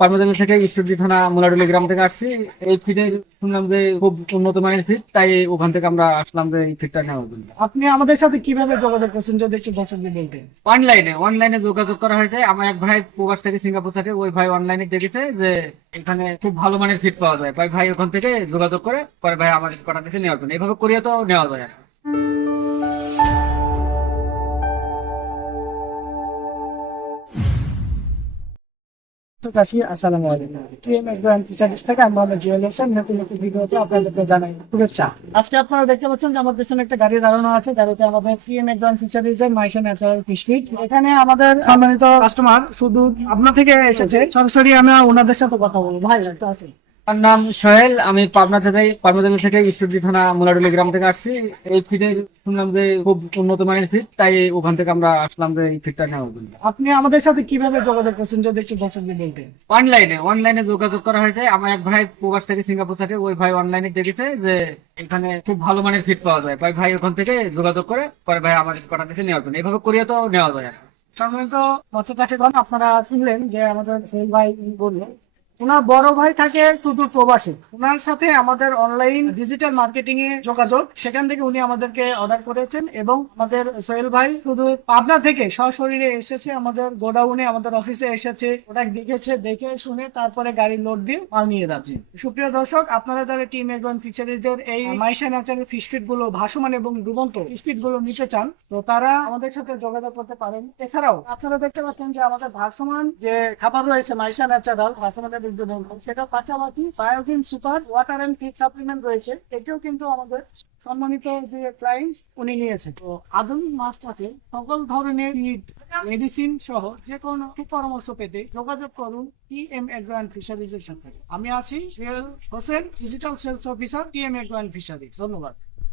পার্বতীপুর থেকে ঈশ্বরদী থানা মুলাডুলি গ্রাম থেকে আসছি। এই ফিডের শুনলাম যে খুব উন্নত মানের ফিড, তাই ওখান থেকে আমরা আসলাম যে এই ফিডটা নেওয়ার জন্য। আপনি আমাদের সাথে কিভাবে যোগাযোগ করছেন যদি একটু দর্শকদের বলতেন। অনলাইনে যোগাযোগ করা হয়েছে। আমার এক ভাই প্রবাস থেকে সিঙ্গাপুর থাকে, ওই ভাই অনলাইনে দেখেছে যে এখানে খুব ভালো মানের ফিড পাওয়া যায়। ভাই ভাই ওখান থেকে যোগাযোগ করে পরে ভাই আমাদের কটা থেকে নেওয়ার জন্য, এভাবে করিয়ে তো নেওয়া যায়। চাষি আসসালামু আলাইকুম। টিএম এগ্রো ফিচারিজ থেকে আমরা আমাদের জুয়েলার্সের নতুন নতুন ভিডিওতে আপনাদেরকে জানাই শুভেচ্ছা। আজকে আপনারা দেখতে পাচ্ছেন যে আমার পেছনে একটা গাড়ি দাঁড়ানো আছে, গাড়িতে আমাদের টিএম এগ্রো ফিচারিজ এর মাইশা ন্যাচারাল ফিশ ফিড। এখানে আমাদের সম্মানিত কাস্টমার শুধু আপনার থেকে এসেছে, সরাসরি আমরা ওনাদের সাথে কথা বলবো। ভাই একটা আছে। আমার নাম সোহেল, আমি পাবনাথের থেকে ঈশ্বরদী থানা মুলাডুলি গ্রাম থেকে আসছি। এই ফিডের শুনলাম যে খুব উন্নত মানের ফিড, তাই ওখান থেকে আমরা আসলাম যে এই ফিডটা নেওয়ার জন্য। আপনি আমাদের সাথে কিভাবে যোগাযোগ করছেন যদি একটু দর্শকদের বলতেন। অনলাইনে যোগাযোগ করা হয়েছে। আমার এক ভাই প্রবাস থেকে সিঙ্গাপুর থাকে, ওই ভাই অনলাইনে দেখেছে যে এখানে খুব ভালো মানের ফিড পাওয়া যায়। ভাই ভাই ওখান থেকে যোগাযোগ করে পরে ভাই আমাদের কটা থেকে নেওয়ার জন্য, এভাবে করিয়ে তো নেওয়া যায়। সম্মানিত মৎস্য চাষীগণ, আপনারা শুনলেন যে আমাদের সোহেল ভাই বললো ওনার বড় ভাই থাকে শুধু প্রবাসী। ওনার সাথে আমাদের অনলাইন ডিজিটাল মার্কেটিং এ যোগাযোগ, সেখান থেকে উনি আমাদেরকে অর্ডার করেছেন এবং আমাদের সোহেল ভাই শুধু পাবনা থেকে সশরীরে এসেছে, আমাদের গোডাউনে আমাদের অফিসে এসেছে, ওটা দেখেছে, দেখে শুনে তারপরে গাড়ি লোড দিয়ে মাল নিয়ে যাচ্ছে। সুপ্রিয় দর্শক, আপনারা যারা টিম এগ্রো ফিচারিজ এর এই মাইশা ন্যাচারাল ফিশ ফিড গুলো ভাসমান এবং ডুবন্ত ফিশ ফিড গুলো নিতে চান, তো তারা আমাদের সাথে যোগাযোগ করতে পারেন। এছাড়াও আপনারা দেখতে পাচ্ছেন যে আমাদের ভাসমান যে খাবার রয়েছে মাইশা ন্যাচারাল ভাসমানের সেটা পাশাপাশি biotin super water and feed supplement রয়েছে, এটিও কিন্তু আমাদের সম্মানিত যে ক্লায়েন্ট উনি নিয়েছে। তো আধুনিক মাছ চাষে সকল ধরনের ফিড মেডিসিন সহ যে কোনো পরামর্শ পেতে যোগাযোগ করুন টিএম এগ্রো অ্যান্ড ফিশারিজ এর সাথে। আমি আছি Riyel Hossain, digital sales officer TM agro and fisheries. ধন্যবাদ।